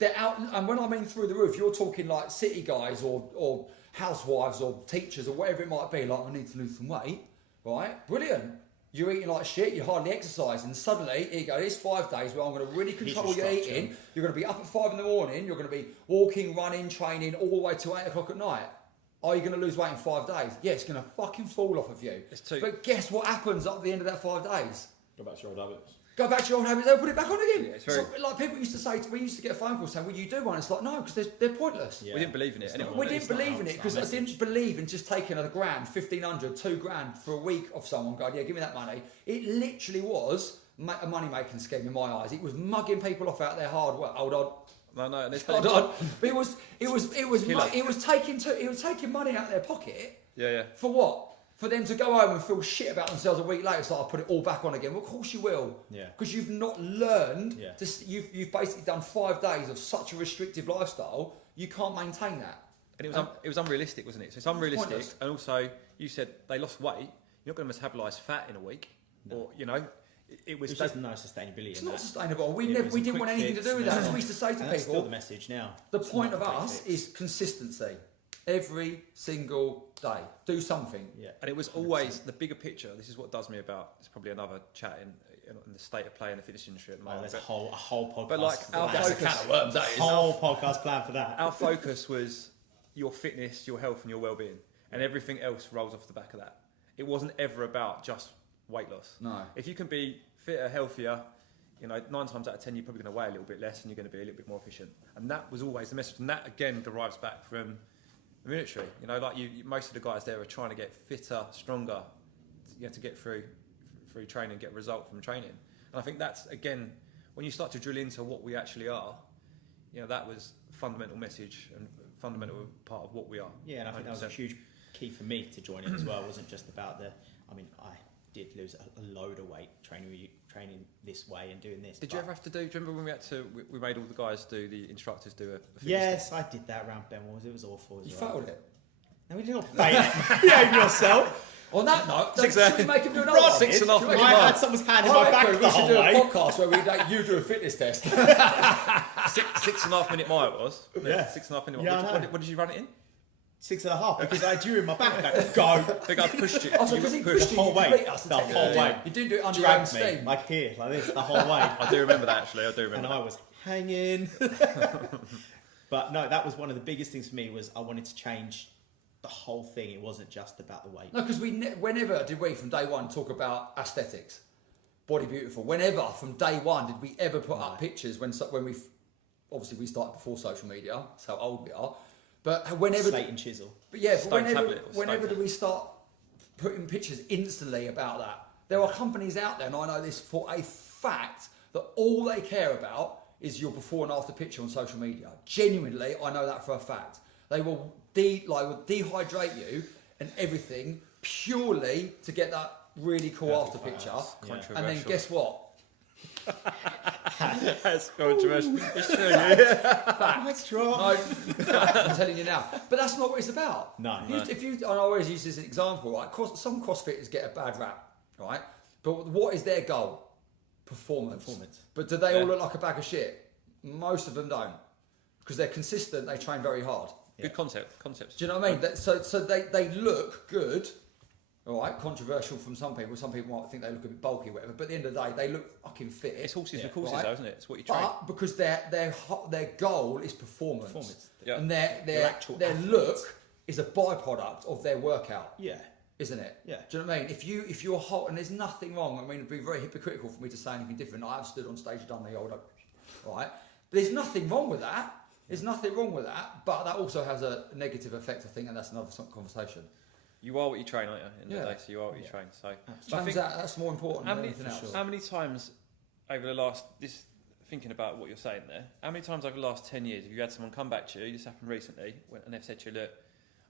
And when I mean through the roof, you're talking like city guys or housewives or teachers or whatever it might be, like, I need to lose some weight, right? Brilliant. You're eating like shit, you're hardly exercising, and suddenly, here you go, here's 5 days where I'm going to really control what you're eating. You're going to be up at 5 in the morning, you're going to be walking, running, training all the way to 8 o'clock at night. Are you going to lose weight in 5 days? Yeah, it's going to fucking fall off of you. But guess what happens at the end of that 5 days? Go back to your old habits. Go back to your old habits, they'll put it back on again. Yeah, so, like, people used to say, we used to get a phone call saying, will you do one? It's like, no, because they're pointless. Yeah. We didn't believe in it. We didn't believe in it, because I didn't believe in just taking $1,000, 1,500, $2,000 for a week of someone going, yeah, give me that money. It literally was a money-making scheme in my eyes. It was mugging people off out their hard work. Hold on. No. Hold on. But it was taking money out of their pocket. Yeah. For what? For them to go home and feel shit about themselves a week later, it's like, I'll put it all back on again. Well, of course you will. Yeah. Because you've not learned, Yeah. you've basically done 5 days of such a restrictive lifestyle, you can't maintain that. And it was unrealistic, wasn't it? So it's unrealistic. Pointless. And also, you said they lost weight. You're not going to metabolise fat in a week. No. Or, it was... There's just no sustainability It's in not that. sustainable. We It was a didn't want quick anything to fix, do with no. that. As we used to say to And that's still people, the message now. the It's point not of a quick us fix. is consistency. Every single day. Do something. Yeah. And it was always the bigger picture. This is what does me about. It's probably another chat in the state of play in the fitness industry at the Oh, moment. there's a whole podcast. But like our That's a focus, can of worms, that is. whole podcast plan for that. our focus was your fitness, your health, and your well-being, and everything else rolls off the back of that. It wasn't ever about just weight loss. No. If you can be fitter, healthier, 9 times out of 10 you're probably going to weigh a little bit less, and you're going to be a little bit more efficient. And that was always the message. And that again derives back from the military. Most of the guys there are trying to get fitter, stronger, to get through training, get a result from training. And I think that's, again, when you start to drill into what we actually are, that was fundamental message and fundamental part of what we are. Yeah, and I think that was a 100%. huge key for me to join it as well. It wasn't just about I did lose a load of weight training this way and doing this. Did you ever have to do? Do you remember when we made all the guys do the instructors do a fitness Yes, test? I did that around Ben Walls. It was awful. You failed it. No, we did not fail it. Behave yourself. On that note, should we make him do another Rod one? did. 6.5 I minutes. had someone's hand in my back reckon the we should whole do a way. podcast where you do a fitness test. 6.5 minute mile it was. Yeah. 6.5 minute Yeah, mile. I know. What did you run it in? 6.5 because I had you in my back. Like, go. I think I pushed you. Oh, so You because got he pushed. pushed The you, whole you way. beat us to The take it whole down. way. You didn't do it under your own Dragged me steam. like here, like this, the whole way. I do remember that actually. I do remember. And that. I was hanging. But no, that was one of the biggest things for me was I wanted to change the whole thing. It wasn't just about the weight. No, because whenever did we from day one talk about aesthetics, body beautiful? Whenever from day one did we ever put up pictures when we obviously we started before social media. That's how old we are. But whenever Slate and chisel. But yeah, Stone but tablet or whenever stone do we start putting pictures instantly about that? There are companies out there, and I know this for a fact, that all they care about is your before and after picture on social media. Genuinely, I know that for a fact. They will dehydrate you and everything purely to get that really cool after picture. Controversial. And then guess what? That's controversial. It's true. That's true. No, I'm telling you now. But that's not what it's about. No. I always use this as an example, right? Some CrossFitters get a bad rap, right? But what is their goal? Performance. But do they all look like a bag of shit? Most of them don't. Because they're consistent, they train very hard. Good concepts. Do you know what I mean? So they look good, all right? Controversial from some people. Some people might think they look a bit bulky or whatever. But at the end of the day, they look fucking fit. It's horses Yeah. for courses, Right. though, isn't it? It's what you train. But because their goal is performance. Yeah. And They're their actual look athletes. is a byproduct of their workout. Yeah. Isn't it? Yeah. Do you know what I mean? If you're hot, and there's nothing wrong. I mean, it'd be very hypocritical for me to say anything different. I have stood on stage and done the old, right? There's nothing wrong with that. There's nothing wrong with that. But that also has a negative effect, I think, and that's another conversation. You are what you train, aren't you? In Yeah. the day, so you are what you train. So Turns out that's more important how than many, anything else. how many times over the last thinking about what you're saying there? How many times over the last 10 years have you had someone come back to you? This happened recently, and they've said to you, "Look,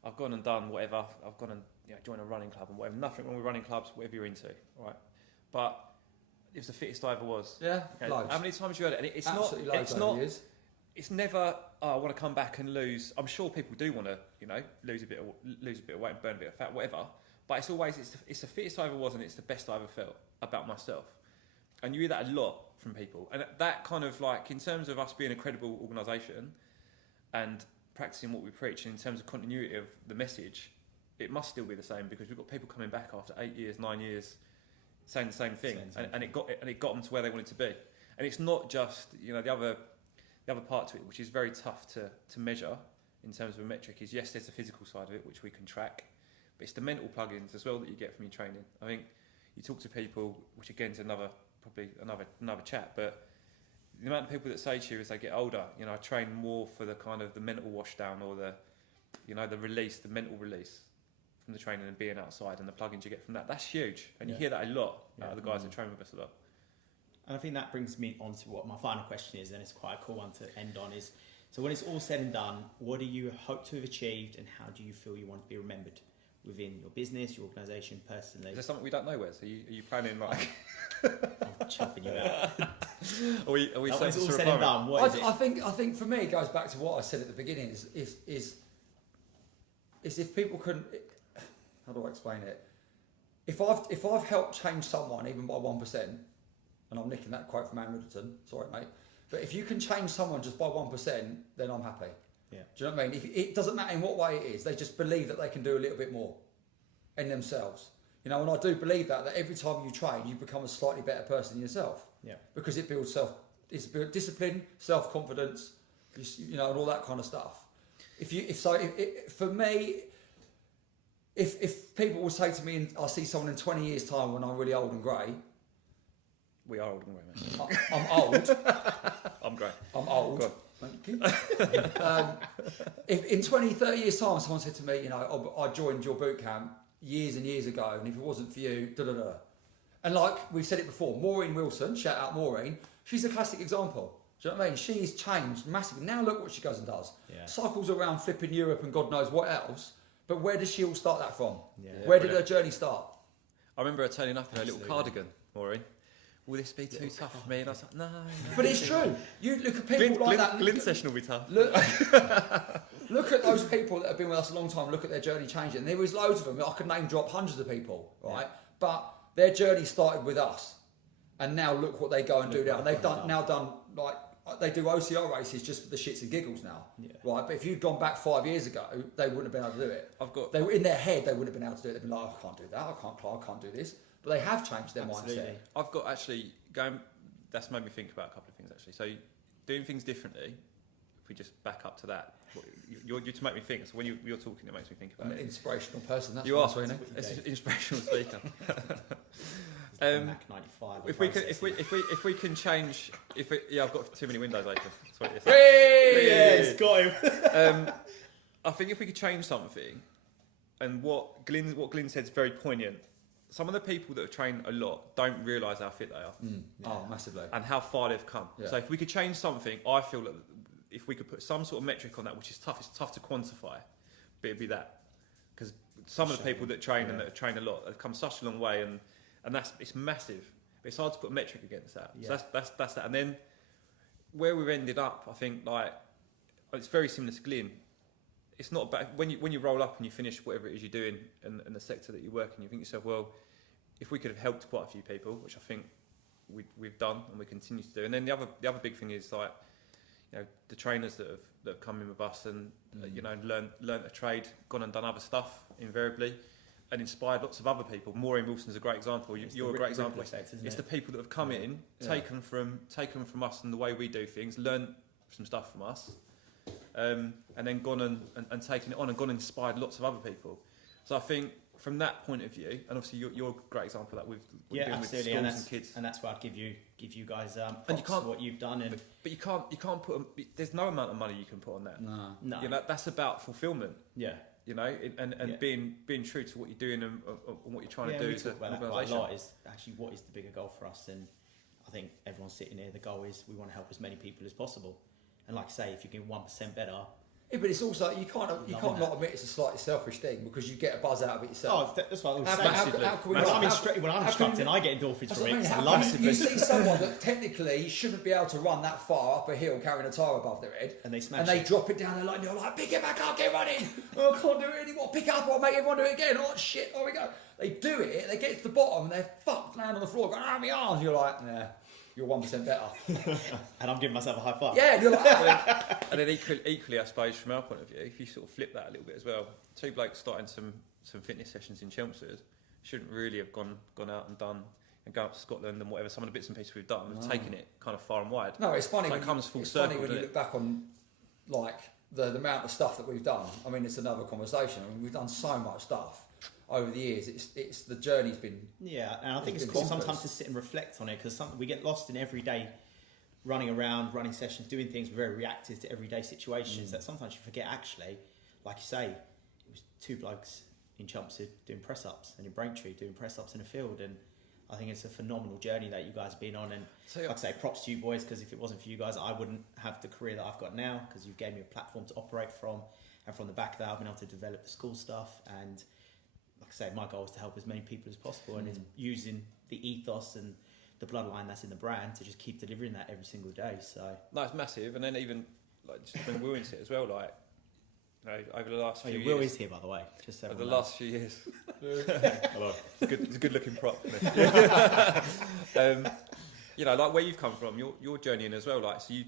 I've gone and done whatever. I've gone and joined a running club and whatever. Nothing wrong with running clubs, whatever you're into, right? But it was the fittest I ever was. Yeah, Okay? loads. How many times have you heard it? And it's Absolutely not. loads It's over not. the years. It's never. Oh, I want to come back and lose. I'm sure people do want to, lose a bit of weight and burn a bit of fat, whatever. But it's always it's the fittest I ever was, and it's the best I ever felt about myself. And you hear that a lot from people, and that kind of like in terms of us being a credible organisation and practicing what we preach, and in terms of continuity of the message, it must still be the same because we've got people coming back after 8 years, 9 years, saying the same thing, and it got them to where they wanted to be. And it's not just the other part to it, which is very tough to measure in terms of a metric. Is yes, there's the physical side of it, which we can track, but it's the mental plugins as well that you get from your training. I think you talk to people, which again is probably another chat, but the amount of people that say to you as they get older, I train more for the kind of the mental wash down or the release, the mental release from the training and being outside and the plugins you get from that. That's huge. And you hear that a lot out of the guys that train with us a lot. And I think that brings me on to what my final question is, and it's quite a cool one to end on, is so when it's all said and done, what do you hope to have achieved and how do you feel you want to be remembered within your business, your organisation, personally. Is there something we don't know, Wes? Are you planning like? I'm chopping you out. Are we That saying was all it's a said and requirement? done. What is it? I think for me it goes back to what I said at the beginning. Is if people can, how do I explain it? If I've helped change someone even by 1%, and I'm nicking that quote from Ant Middleton, sorry mate, but if you can change someone just by 1%, then I'm happy. Yeah. Do you know what I mean? If it doesn't matter in what way it is, they just believe that they can do a little bit more in themselves. You know, and I do believe that every time you train, you become a slightly better person yourself. Yeah. Because it builds discipline, self-confidence, you know, and all that kind of stuff. For me, if people will say to me, I see someone in 20 years' time when I'm really old and grey. We are old and grey, mate. I'm old. I'm grey. I'm old. Go on. Thank you. If in 20, 30 years' time someone said to me, you know, I joined your boot camp years and years ago, and if it wasn't for you, da-da-da. And like we've said it before, Maureen Wilson, shout out Maureen, she's a classic example. Do you know what I mean? She's changed massively. Now look what she goes and does. Yeah. Cycles around flipping Europe and God knows what else. But where does she all start that from? Yeah. Where did her journey start? I remember her turning up in her little Absolutely. cardigan, Maureen. Will this be too tough for me? And I was like, no. But it's true. You look at people like that. Glynn session will be tough. Look at those people that have been with us a long time. Look at their journey changing. And there was loads of them. I could name drop hundreds of people, right? Yeah. But their journey started with us, and now look what they go and do now. And they've done like they do OCR races just for the shits and giggles now, right? But if you'd gone back 5 years ago, they wouldn't have been able to do it. They were in their head. They wouldn't have been able to do it. They'd been like, I can't do that. I can't do this. But they have changed their mindset. I've got actually going. That's made me think about a couple of things actually. So doing things differently. If we just back up to that, you're to make me think. So when you're talking, it makes me think about I'm it. an inspirational person. That's You what are. I'm saying. It's an inspirational speaker. Mac 95. If we can change, I've got too many windows open. That's what it is. Yeah, it's got him. I think if we could change something, and what Glynn said is very poignant. Some of the people that have trained a lot don't realise how fit they are. Oh, massively. And how far they've come. Yeah. So if we could change something, I feel that if we could put some sort of metric on that, which is tough, it's tough to quantify, but it'd be that. Because some of the people that train and that have trained a lot have come such a long way, and it's massive. But it's hard to put a metric against that. Yeah. So that's that. And then where we've ended up, I think, like it's very similar to Glynn. It's not bad when you roll up and you finish whatever it is you're doing in the sector that you work in. You think to yourself, well, if we could have helped quite a few people, which I think we've done and we continue to do. And then the other big thing is like, you know, the trainers that have come in with us and you know learned a trade, gone and done other stuff invariably, and inspired lots of other people. Maureen Wilson's a great example. You're a great example. It's the people that have come in, taken from us and the way we do things, learned some stuff from us, and then gone and taken it on and gone and inspired lots of other people. So I think from that point of view, and obviously you're a great example of that with doing absolutely, with schools and kids. And that's why I'd give you guys props And you can't- for what you've done. And But you can't put. There's no amount of money you can put on that. No. You know, that's about fulfilment. yeah, You know, and being true to what you're doing and what you're trying to do we as talk an about that quite a organisation. lot. Is actually what is the bigger goal for us, and I think everyone's sitting here. The goal is we want to help as many people as possible. And like I say, if you get 1% better. Yeah, but it's also you can't not admit it's a slightly selfish thing because you get a buzz out of it yourself. That's what I was How saying. can we When not- I'm instructing, I get endorphins That's from what I it. mean. 'Cause I How love can it. you see someone that technically shouldn't be able to run that far up a hill carrying a tyre above their head, And they smash and they it. drop it down the line. You're like, pick it back up, get running. Oh, I can't do it anymore. Pick it up, I'll make everyone do it again. Oh shit, oh we go. They do it. They get to the bottom, and they're fucked, land on the floor, going, my arms. You're like, nah, you're 1% better. And I'm giving myself a high five. Yeah, and you're like, And then equally, I suppose, from our point of view, if you sort of flip that a little bit as well, two blokes starting some fitness sessions in Chelmsford shouldn't really have gone out and done and go up to Scotland and whatever, some of the bits and pieces we've done, and taken it kind of far and wide. no, it's funny. So when it comes full it's circle, funny when you doesn't look back on like the amount of stuff that we've done. I mean, it's another conversation. I mean, we've done so much stuff over the years. It's the journey's been. Yeah, and I think It's it's been cool bonkers. sometimes to sit and reflect on it because we get lost in everyday running around, running sessions, doing things. We're very reactive to everyday situations that sometimes you forget actually, like you say, it was two blokes in Chelmsford doing press-ups and in Braintree doing press-ups in a field, and I think it's a phenomenal journey that you guys have been on, and like I say, props to you boys, because if it wasn't for you guys, I wouldn't have the career that I've got now, because you've gave me a platform to operate from, and from the back of that I've been able to develop the school stuff and I say, my goal is to help as many people as possible, and it's using the ethos and the bloodline that's in the brand to just keep delivering that every single day. So no, it's massive. And then even like just when Will into it as well, like over the last few years. Will is here, by the way. Just so over the last few years. Hello. It's a good looking prop. Like where you've come from, your journey in as well. Like, so you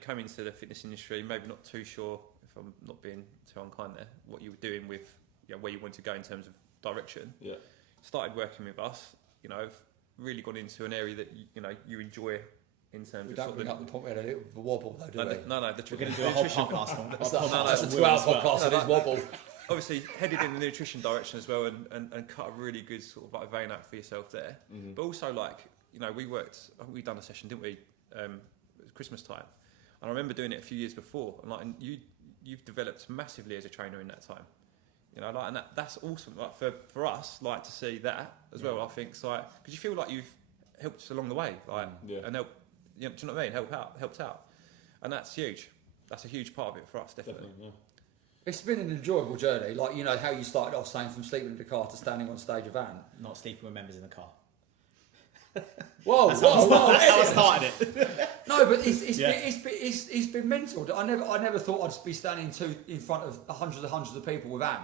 come into the fitness industry, maybe not too sure, if I'm not being too unkind there, what you were doing with where you wanted to go in terms of direction. Yeah. Started working with us. Really got into an area that you enjoy in terms We of. don't bring up the point we had a little wobble though, do we? No. we're going to do a whole podcast on That's a 2-hour podcast and it's wobble. Obviously headed in the nutrition direction as well, and cut a really good sort of like vein out for yourself there. Mm-hmm. But also we done a session, didn't we? It was Christmas time, and I remember doing it a few years before, and you've developed massively as a trainer in that time. And that's awesome. Like for us, like to see that as well. I think so, because you feel like you've helped us along the way, and help. Do you know what I mean? Helped out, and that's huge. That's a huge part of it for us, definitely. Yeah. It's been an enjoyable journey. Like, how you started off saying from sleeping in the car to standing on stage of Ant. not sleeping with members in the car. Whoa, That's how I started it. No, but it's been mental. I never thought I'd be standing in front of hundreds of people with Ant.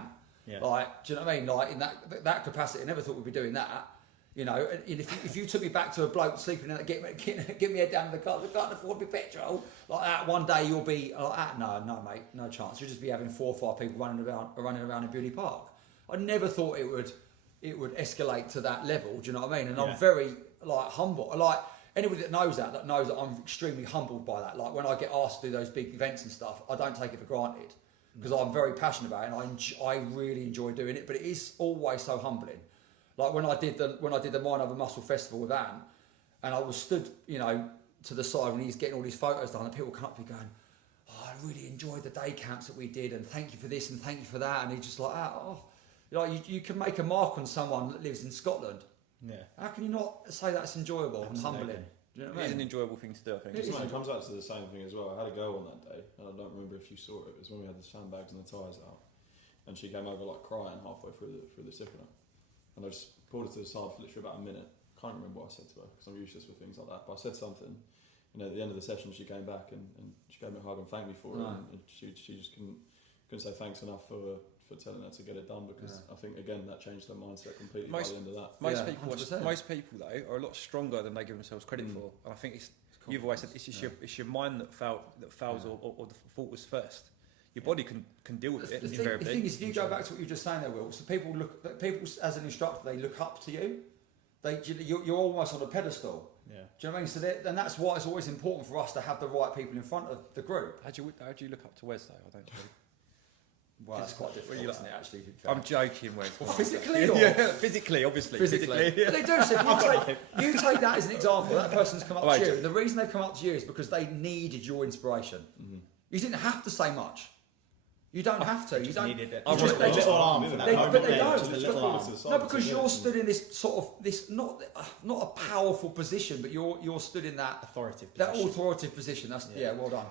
Yeah. Like, do you know what I mean? Like in that capacity, I never thought we'd be doing that. And if you took me back to a bloke sleeping in that, get me head down in the car, we can't afford me petrol. Like that, one day you'll be like that. No, mate, no chance. You'll just be having 4 or 5 people running around in Beauty Park. I never thought it would escalate to that level. Do you know what I mean? And I'm very humble. Like anybody that knows that I'm extremely humbled by that. Like when I get asked to do those big events and stuff, I don't take it for granted because I'm very passionate about it and I really enjoy doing it. But it is always so humbling. Like when I did the Mind Over Muscle Festival with Ant, and I was stood, to the side when he's getting all these photos done, and people come up to me going, "Oh, I really enjoyed the day camps that we did, and thank you for this and thank you for that." And he's just like, you can make a mark on someone that lives in Scotland. Yeah. How can you not say that's enjoyable and humbling? Do you know what I It is mean? an enjoyable thing to do, I think. It comes out to the same thing as well. I had a girl on that day, and I don't remember if you saw it. It was when we had the sandbags and the tyres out, and she came over like crying halfway through the sickener, and I just pulled her to the side for literally about a minute. Can't remember what I said to her because I'm useless with things like that. But I said something, and at the end of the session, she came back and she gave me a hug and thanked me for it. And she just couldn't say thanks enough for telling her to get it done, because I think again that changed her mindset completely by the end of that. Most people though are a lot stronger than they give themselves credit for, and I think you've always said it's your mind that fails or the fault was first. Your body can deal with it. The thing is, if you go back to what you were just saying there, Will, so people as an instructor, they look up to you. You're almost on a pedestal. Yeah. Do you know what I mean? So then that's why it's always important for us to have the right people in front of the group. How do you look up to Wes though? I don't know. Well, it's quite difficult, isn't it? Actually, I'm joking, Wes. Physically, or? Physically, obviously. Physically. But they do. So if you take that as an example, that person's come up to you. The reason they've come up to you is because they needed your inspiration. Mm-hmm. You didn't have to say much. You don't have to. You don't. Needed it. Just a little arm for that. But they don't. No, because you're stood in this sort of not a powerful position, but you're stood in that authoritative position. That's well done.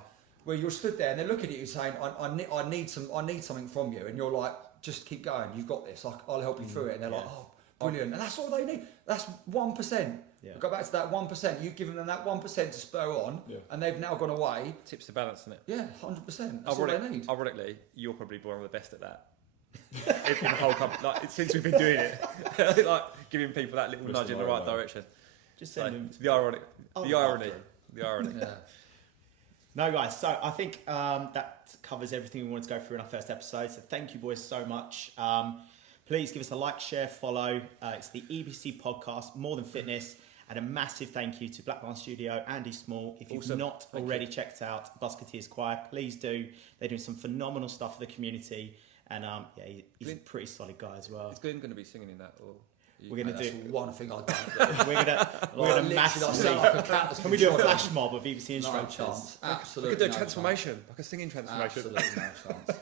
Where you're stood there and they're looking at you saying, "I need something from you," and you're like, "Just keep going. You've got this. I'll help you through it." And they're like, "Oh, brilliant!" And that's all they need. That's 1%. Yeah. Go back to that 1%. You've given them that 1% to spur on, and they've now gone away. Tips the balance, isn't it? Yeah, 100%. That's all they need. Ironically, you're probably one of the best at that. In the whole company, since we've been doing it, giving people that little nudge in the right direction. Just send them. The irony. Yeah. No, guys. So I think that covers everything we wanted to go through in our first episode. So thank you, boys, so much. Please give us a like, share, follow. It's the EBC Podcast, More Than Fitness. And a massive thank you to Blackburn Studio, Andy Small. If you've not already checked out Busketeers Choir, please do. They're doing some phenomenal stuff for the community. And he's a pretty solid guy as well. Is Glynn going to be singing in that? Or we're going to do one thing I don't. We're going to massively. Can we do a flash mob of EBC instructors? No chance. Absolutely. We could do a transformation, like a singing transformation. Absolutely no chance.